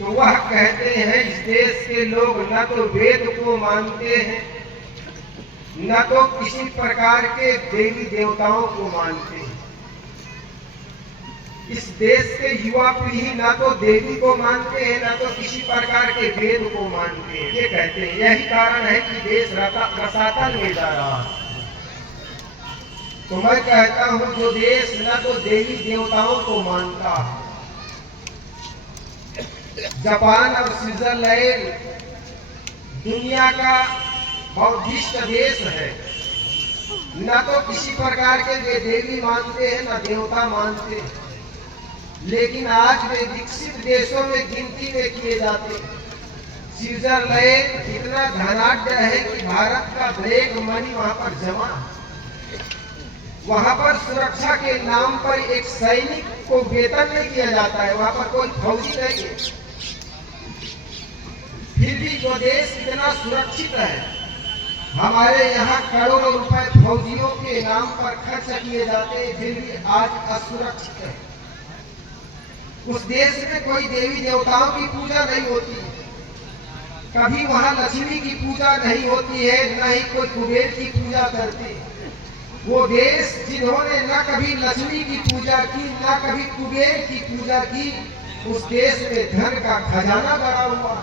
तो वह कहते हैं इस देश के लोग न तो वेद को मानते हैं, न तो किसी प्रकार के देवी देवताओं को मानते हैं। इस देश के युवा पीढ़ी न तो देवी को मानते हैं, न तो किसी प्रकार के वेद को मानते हैं। ये कहते हैं यही कारण है कि देश रसातल में जा रहा है। तो मैं कहता हूं जो देश न तो देवी देवताओं को मानता है, जापान और स्विट्जरलैंड दुनिया का बौद्धिस्ट देश है, न तो किसी प्रकार के वे देवी मानते हैं न देवता मानते हैं, लेकिन आज वे विकसित देशों में गिनती में किए जाते हैं। स्विट्जरलैंड इतना धनाढ्य है कि भारत का ब्लैक मनी वहां पर जमा है। वहां पर सुरक्षा के नाम पर एक सैनिक को वेतन नहीं दिया जाता है, वहां पर कोई फौजी नहीं है, फिर भी जो देश इतना सुरक्षित है, हमारे यहाँ करोड़ों रुपए फौजियों के नाम पर खर्च किए जाते हैं, फिर भी आज असुरक्षित है। उस देश में कोई देवी देवताओं की पूजा नहीं होती, कभी वहां लक्ष्मी की पूजा नहीं होती है, न ही कोई कुबेर की पूजा करते। वो देश जिन्होंने न कभी लक्ष्मी की पूजा की न कभी कुबेर की पूजा की, उस देश में धन का खजाना भरा हुआ।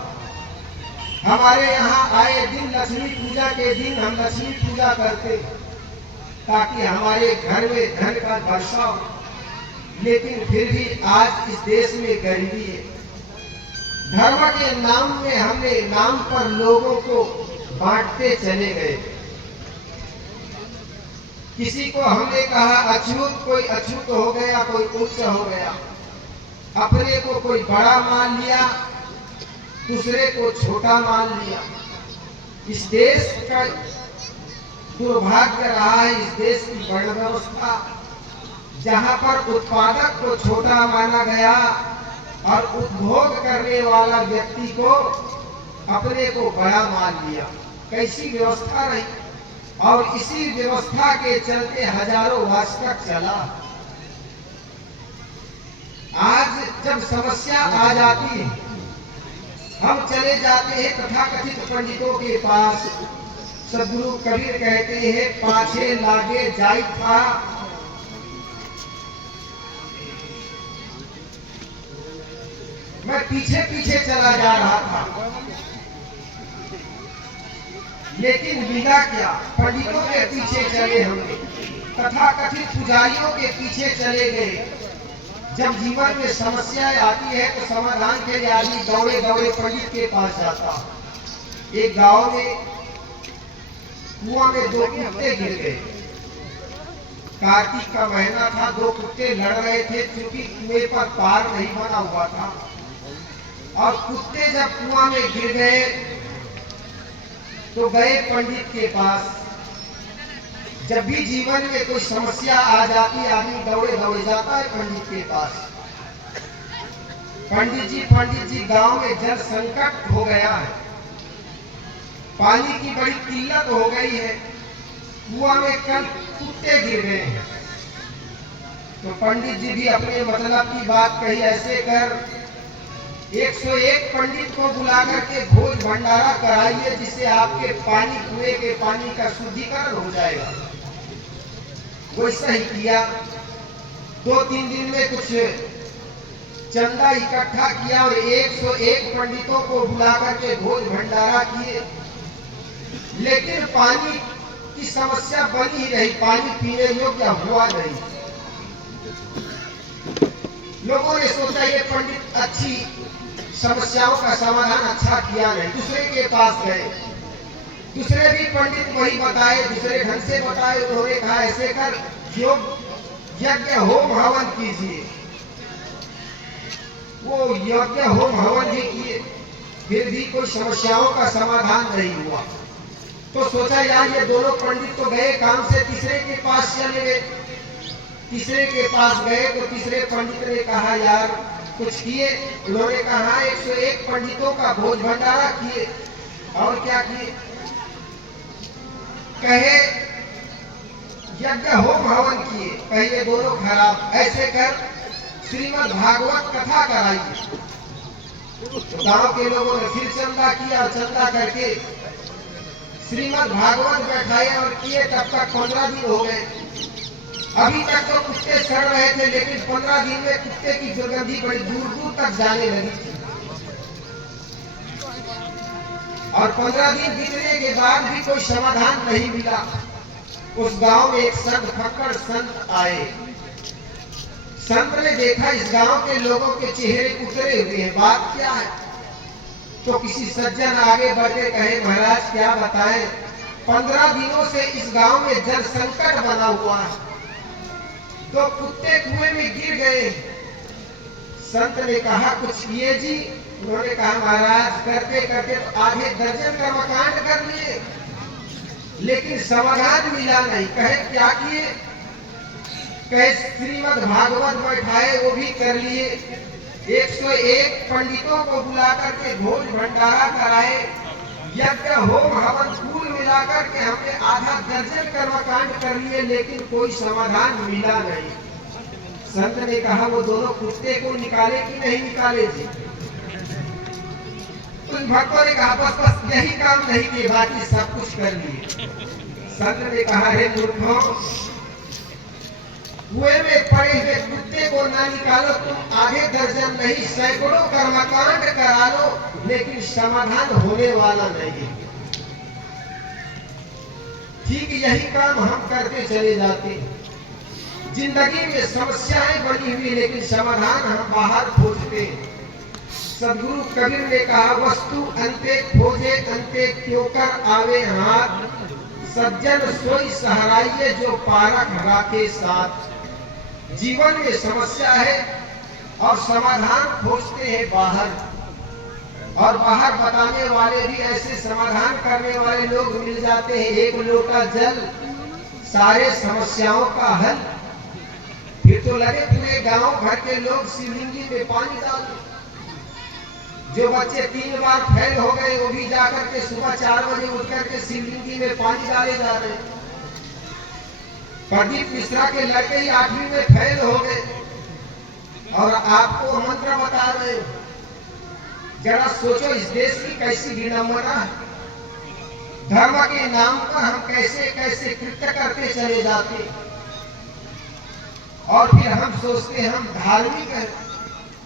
हमारे यहाँ आए दिन लक्ष्मी पूजा के दिन हम लक्ष्मी पूजा करते ताकि हमारे घर में धन का वर्षा हो, लेकिन फिर भी आज इस देश में गरीबी है। धर्म के नाम में हमने नाम पर लोगों को बांटते चले गए। किसी को हमने कहा अछूत, कोई अछूत हो गया, कोई उच्च हो गया। अपने को कोई बड़ा मान लिया, दूसरे को छोटा मान लिया। इस देश का दुर्भाग्य रहा है, इस देश की वर्ण व्यवस्था, जहां पर उत्पादक को छोटा माना गया और उपभोग करने वाला व्यक्ति को अपने को बड़ा मान लिया। कैसी व्यवस्था रही, और इसी व्यवस्था के चलते हजारों वर्ष तक चला। आज जब समस्या आ जाती है, हम चले जाते हैं तथाकथित पंडितों के पास। सदगुरु कबीर कहते हैं पाछे लागे जाई था, मैं पीछे पीछे चला जा रहा था, लेकिन मिला क्या? पंडितों के पीछे चले हम, तथाकथित पुजारियों के पीछे चले गए। जब जीवन में समस्याएं आती है तो समाधान के लिए आदमी दौड़े दौड़े पंडित के पास जाता। एक गांव में कुआं में दो कुत्ते गिर गए। कार्तिक का महीना था, दो कुत्ते लड़ रहे थे, क्योंकि कुएं पर पार नहीं बना हुआ था। और कुत्ते जब कुआं में गिर गए तो गए पंडित के पास। जब भी जीवन में कोई समस्या आ जाती, आदमी दौड़े दौड़े जाता है पंडित के पास। पंडित जी गांव में जल संकट हो गया है, पानी की बड़ी किल्लत हो गई है, कुआं में कल कुत्ते गिर गए हैं। तो पंडित जी भी अपने मतलब की बात कही, ऐसे कर 101 पंडित को बुला करके भोज भंडारा कराइए, जिससे आपके पानी कुएं के पानी का शुद्धिकरण हो जाएगा। वैसा ही किया। 2-3 दिन में कुछ चंदा इकट्ठा किया और 101 पंडितों को बुला करके भोज भंडारा किए, लेकिन पानी की समस्या बनी ही रही, पानी पीने योग्य हुआ नहीं। लोगों ने सोचा ये पंडित अच्छी समस्याओं का समाधान अच्छा किया नहीं, दूसरे के पास गए। दूसरे भी पंडित वही बताए, दूसरे ढंग से बताए। उन्होंने कहा ऐसे कर योग यज्ञ होम हवन कीजिए। वो यज्ञ होम हवन भी किए, फिर भी कोई समस्याओं का समाधान नहीं हुआ। तो सोचा यार ये दोनों पंडित तो गए काम से, तीसरे के पास चले गए। तीसरे के पास गए तो तीसरे पंडित ने कहा यार कुछ किए। उन्होंने कहा 101 पंडितों का भोज भंडारा किए, और क्या किए? कहे यज्ञ होम हवन किए। कहे ये दोनों खराब, ऐसे कर श्रीमद् भागवत कथा कराइए। तो गांव के लोगों ने फिर चंदा किया और चंदा करके श्रीमद् भागवत बैठाए और किए। तब तक 15 दिन हो गए। अभी तक तो कुत्ते सड़ रहे थे, लेकिन 15 दिन में कुत्ते की दुर्गंधी बड़ी दूर दूर तक जाने लगी थी। और 15 दिन बीतने के बाद भी कोई समाधान नहीं मिला। उस गांव में एक संत फक्कड़ संत आए। संत ने देखा इस गांव के लोगों के चेहरे उतरे हुए हैं, बात क्या है? तो किसी सज्जन आगे बढ़ के कहे, महाराज क्या बताएं, 15 दिनों से इस गांव में जल संकट बना हुआ है, तो कुत्ते कुएं में गिर गए। संत ने कहा कुछ किए जी? उन्होंने कहा महाराज करते करते तो आधे दर्जन कर्मकांड कर लिए, लेकिन समाधान मिला नहीं। कहे क्या किए? कहे श्रीमद् भागवत बैठाए, वो भी कर लिए। 101 पंडितों को बुला करके भोज भंडारा कराए, यज्ञ होम हवन फूल मिलाकर के हमने आधा दर्जन कर्मकांड कर लिए, लेकिन कोई समाधान मिला नहीं। संत ने कहा वो दोनों कुत्ते को निकाले कि नहीं निकाले जी? उन भक्तों ने कहा बस बस यही काम नहीं किए, बाकी सब कुछ कर लिए। संत ने कहा हे मूर्खों, कुएं में पड़े हुए कुत्ते को ना निकालो, तुम आधे दर्जन नहीं सैकड़ों कर्मकांड करा लो, लेकिन समाधान होने वाला नहीं। ठीक यही काम हम करते चले जाते। जिंदगी में समस्याएं बनी हुई, लेकिन समाधान हम बाहर खोजते। सदगुरु कबीर ने कहा वस्तु अंते खोजे अंते क्यों कर आवे हाथ, सज्जन सोई सहाराइए जो पारक राखे साथ। जीवन में समस्या है और समाधान खोजते हैं बाहर, और बाहर बताने वाले भी ऐसे समाधान करने वाले लोग मिल जाते हैं। एक लोटा जल सारे समस्याओं का हल। फिर तो लगे पूरे गांव भर के लोग शिवलिंगी में पानी डाल दो। जो बच्चे 3 बार फेल हो गए, वो भी जाकर के सुबह 4 बजे उठ करके शिवलिंगी में पानी डाले जा रहे हैं। प्रदीप मिश्रा के लड़के ही 8वीं में फेल हो गए और आपको मंत्र बता रहे हो। जरा सोचो इस देश की कैसी विडंबना है। धर्म के नाम पर हम कैसे कैसे कृत्य करते चले जाते, और फिर हम सोचते हम धार्मिक हैं।